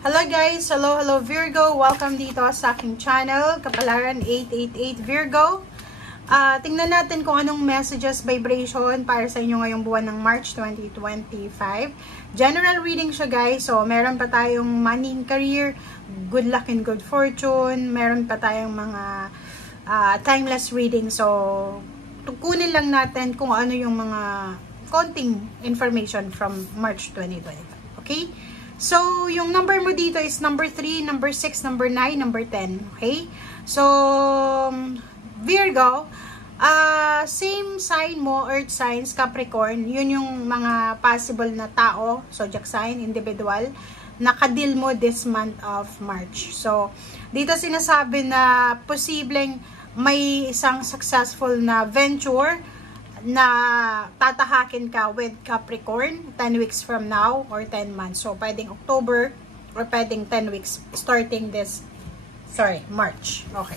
Hello guys! Hello Virgo! Welcome dito sa aking channel, Kapalaran 888 Virgo. Tingnan natin kung anong messages, vibration para sa inyo ngayong buwan ng March 2025. General reading siya guys. So, meron pa tayong money and career, good luck and good fortune. Meron pa tayong mga timeless reading. So, tukunin lang natin kung ano yung mga konting information from March 2025. Okay? So, yung number mo dito is number 3, number 6, number 9, number 10. Okay? So, Virgo, same sign mo, earth signs, Capricorn, yun yung mga possible na tao, zodiac sign, individual, nakadil mo this month of March. So, dito sinasabi na posibleng may isang successful na venture na tatahakin ka with Capricorn 10 weeks from now or 10 months. So, pwedeng October or pwedeng 10 weeks starting this, March. Okay.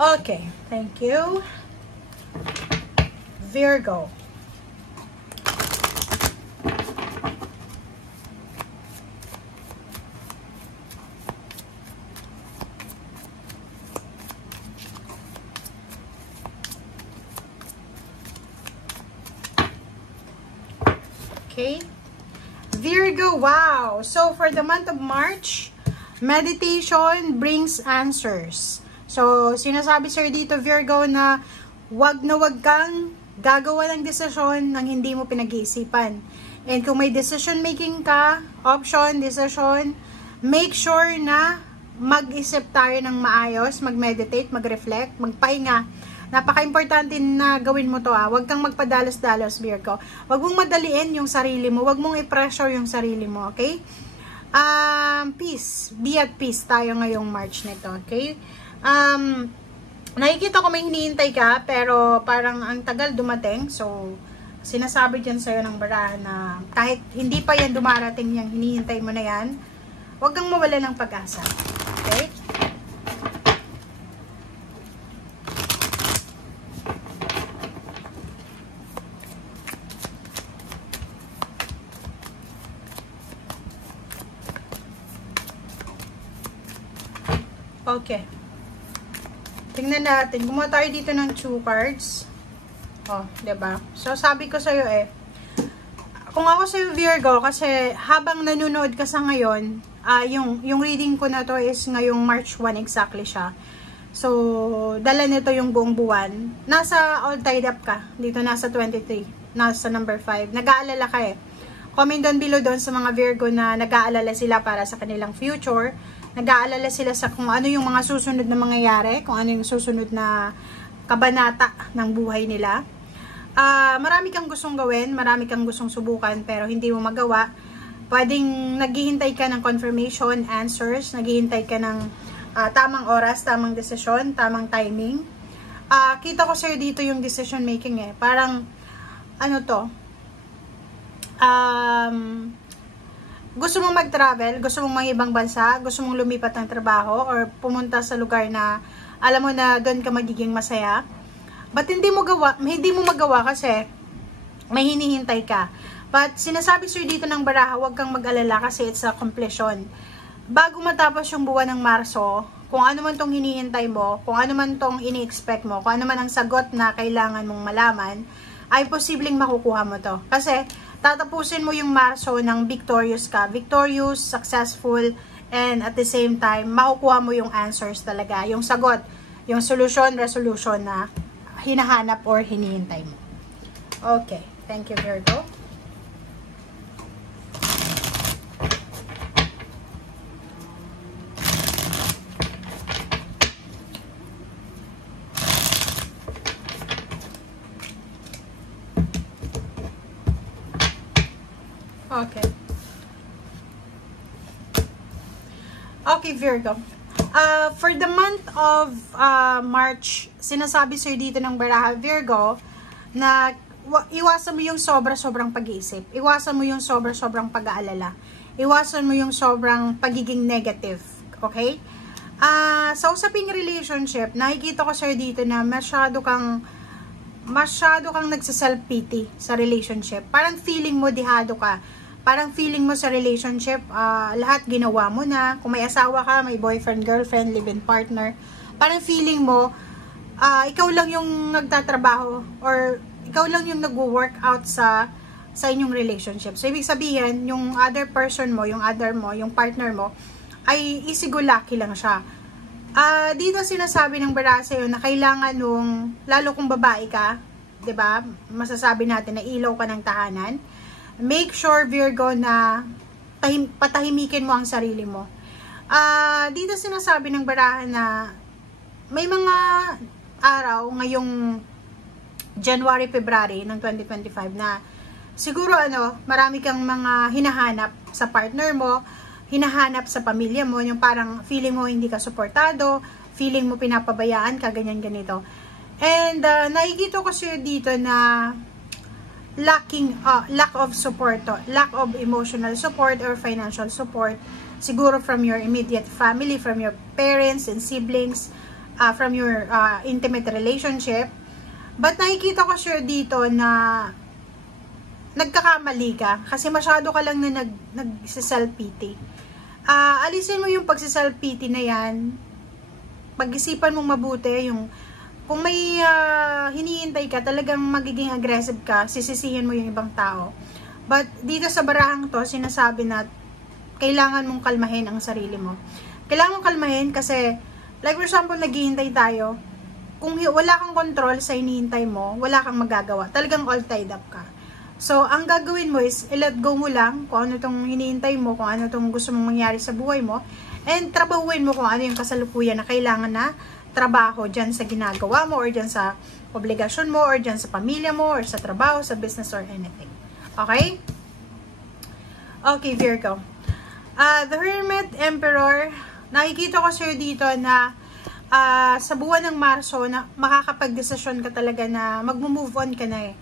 Okay, thank you. Virgo. Okay, Virgo, wow! So, for the month of March, meditation brings answers. So, sinasabi sir dito, Virgo, na wag kang gagawa ng desisyon nang hindi mo pinag-iisipan. And kung may decision making ka, decision, make sure na mag-isip tayo ng maayos, mag-meditate, mag-reflect, magpahinga. Napaka-importante na gawin mo to. Huwag kang magpadalos-dalos, Virgo. Huwag mong madaliin yung sarili mo. Huwag mong i-pressure yung sarili mo, okay? Peace. Be at peace tayo ngayong March nito, okay? Nakikita ko may hinihintay ka, pero parang ang tagal dumating. So, sinasabi dyan sa'yo ng barahan na kahit hindi pa yan dumarating yung hinihintay mo na yan, huwag kang mawala ng pag-asa. Okay? Okay. Tingnan natin. Gumawa tayo dito ng 2 cards. Oh, 'di ba? So, sabi ko sa'yo kung ako sa'yo Virgo, kasi habang nanonood ka sa ngayon, yung reading ko na to is ngayong March 1 exactly siya. So, dala nito yung buong buwan. Nasa all tied up ka. Dito nasa 23. Nasa number 5. Nag-aalala ka Comment down below doon sa mga Virgo na nag-aalala sila para sa kanilang future. Nag-aalala sila sa kung ano yung mga susunod na mangyayari, kung ano yung susunod na kabanata ng buhay nila. Marami kang gustong gawin, marami kang gustong subukan, pero hindi mo magawa. Pwedeng naghihintay ka ng confirmation, answers, naghihintay ka ng tamang oras, tamang desisyon, tamang timing. Kita ko sa'yo dito yung decision making Parang, gusto mong mag-travel, gusto mong ibang bansa, gusto mong lumipat ng trabaho, or pumunta sa lugar na alam mo na doon ka magiging masaya. But hindi mo magawa kasi may hinihintay ka. But sinasabi sa'yo dito ng baraha, huwag kang mag-alala kasi it's a completion. Bago matapos yung buwan ng Marso, kung ano man tong hinihintay mo, kung ano man tong ini-expect mo, kung ano man ang sagot na kailangan mong malaman, ay posibleng makukuha mo to. Kasi tatapusin mo yung Marso ng victorious ka. Victorious, successful, and at the same time, makukuha mo yung answers talaga. Yung sagot, yung solution, resolution na hinahanap or hinihintay mo. Okay. Thank you, Virgo. Okay. Okay, Virgo. For the month of March, sinasabi sa'yo dito ng baraha, Virgo, na iwasan mo yung sobrang pag-iisip. Iwasan mo yung sobrang pag-aalala. Iwasan mo yung sobrang pagiging negative. Okay? Sa usaping relationship, nakikita ko sa'yo dito na masyado kang nagsa-self-pity sa relationship. Parang feeling mo dihado ka. parang feeling mo sa relationship, lahat ginawa mo na. Kung may asawa ka, may boyfriend, girlfriend, live-in partner, parang feeling mo, ikaw lang yung nagtatrabaho or ikaw lang yung nag-work out sa inyong relationship. So, ibig sabihin, yung other person mo, yung partner mo, ay easy-go-lucky lang siya. Dito sinasabi ng bara sa'yo na kailangan nung, lalo kung babae ka, 'di ba? Masasabi natin na ilaw ka ng tahanan. Make sure, Virgo, na patahimikin mo ang sarili mo. Dito sinasabi ng barahan na may mga araw ngayong January, February ng 2025 na siguro marami kang mga hinahanap sa partner mo, hinahanap sa pamilya mo, yung parang feeling mo hindi ka suportado, feeling mo pinapabayaan ka, ganyan ganito. And nakikita ko siya dito na lack of support, lack of emotional support or financial support, siguro from your immediate family, from your parents and siblings, from your intimate relationship. But nakikita ko siya dito na nagkakamali ka kasi masyado ka lang na nag-self-pity. Alisin mo yung pag-self-pity na yan, pag-isipan mong mabuti, yung kung may hinihintay ka, talagang magiging aggressive ka, sisisihin mo yung ibang tao. But dito sa barahang to, sinasabi na kailangan mong kalmahin ang sarili mo. Kailangan mong kalmahin kasi, like for example, naghihintay tayo, kung wala kang control sa hinihintay mo, wala kang magagawa. Talagang all tied up ka. So, ang gagawin mo is, i-let go mo lang kung ano itong hinihintay mo, kung ano itong gusto mong mangyari sa buhay mo, and trabahuin mo kung ano yung kasalukuyan na kailangan na trabaho dyan sa ginagawa mo or dyan sa obligasyon mo or dyan sa pamilya mo or sa trabaho, sa business or anything. Okay? Okay, Virgo. The Hermit Emperor, nakikita ko sa'yo dito na sa buwan ng Marso na makakapag-desisyon ka talaga na mag-move on ka na eh.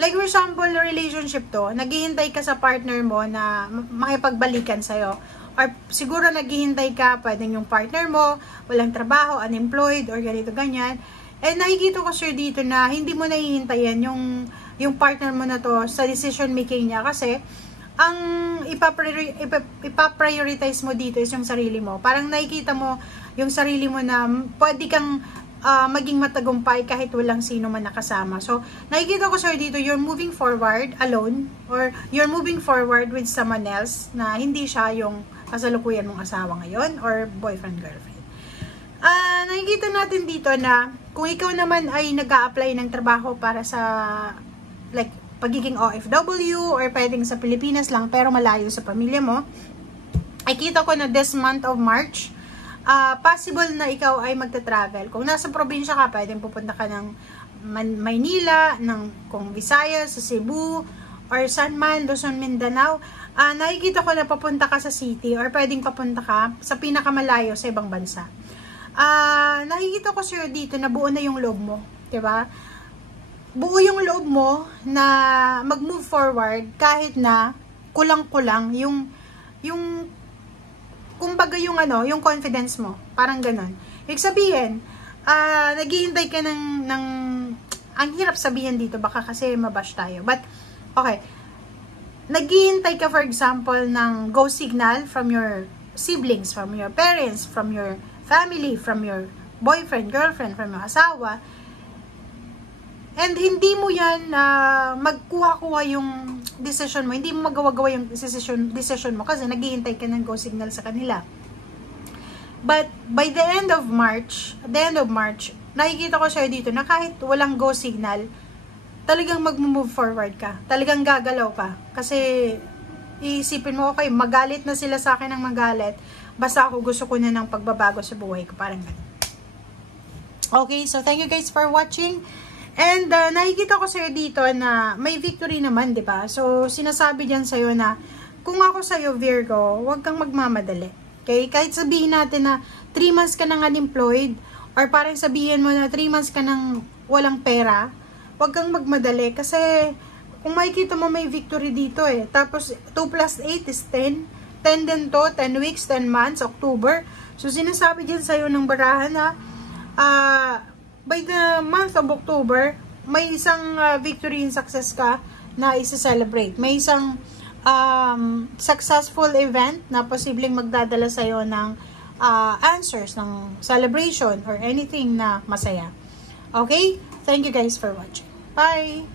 Like for example, relationship to, naghihintay ka sa partner mo na makipagbalikan sa'yo. Or siguro naghihintay ka, pwedeng yung partner mo, walang trabaho, unemployed, or ganito, ganyan. And nakikita ko sir dito na hindi mo nahihintayan yung partner mo na to sa decision making niya kasi ang ipaprioritize mo dito is yung sarili mo. Parang nakikita mo yung sarili mo na pwede kang maging matagumpay kahit walang sino man nakasama. So, nakikita ko sir dito, you're moving forward alone or you're moving forward with someone else na hindi siya yung kasalukuyan mong asawa ngayon or boyfriend, girlfriend. Nakikita natin dito na kung ikaw naman ay nag-a-apply ng trabaho para sa like pagiging OFW or pwedeng sa Pilipinas lang pero malayo sa pamilya mo, ay kita ko na this month of March, possible na ikaw ay magta-travel. Kung nasa probinsya ka, pwedeng pupunta ka ng Maynila, kung Visayas, sa Cebu, or San Man, Luzon, Mindanao. Nakikita ko na papunta ka sa city or pwedeng papunta ka sa pinakamalayo sa ibang bansa. Nakikita ko sa'yo dito na buo na yung loob mo, diba? Buo yung loob mo na mag-move forward kahit na kulang-kulang yung kumbaga yung yung confidence mo, parang ganon. Ibig sabihin, naghihintay ka ng ang hirap sabihin dito, baka kasi mabash tayo. But, okay, naghihintay ka for example ng go signal from your siblings, from your parents, from your family, from your boyfriend, girlfriend, from your asawa, and hindi mo yan magkuha-kuha yung decision mo, hindi mo magawa-gawa yung decision mo kasi naghihintay ka ng go signal sa kanila. But by the end of March, nakikita ko sa'yo dito na kahit walang go signal, talagang mag-move forward ka. Talagang gagalaw ka. Kasi, iisipin mo, okay, magalit na sila sa akin ng magalit. Basta ako gusto ko na ng pagbabago sa buhay ko. Parang ganun. Okay, so thank you guys for watching. And, nakikita ko sa'yo dito na may victory naman, diba? So, sinasabi dyan sa'yo na, kung ako sa'yo, Virgo, huwag kang magmamadali. Okay? Kahit sabihin natin na 3 months ka nang unemployed, or parang sabihin mo na 3 months ka nang walang pera, huwag kang magmadali kasi kung makikita mo may victory dito eh. Tapos 2 plus 8 is 10. 10 din to, 10 weeks, 10 months, October. So sinasabi dyan sa'yo ng barahan na by the month of October, may isang victory and success ka na isa-celebrate. May isang successful event na posibleng magdadala sa'yo ng answers ng celebration or anything na masaya. Okay? Thank you guys for watching. Bye!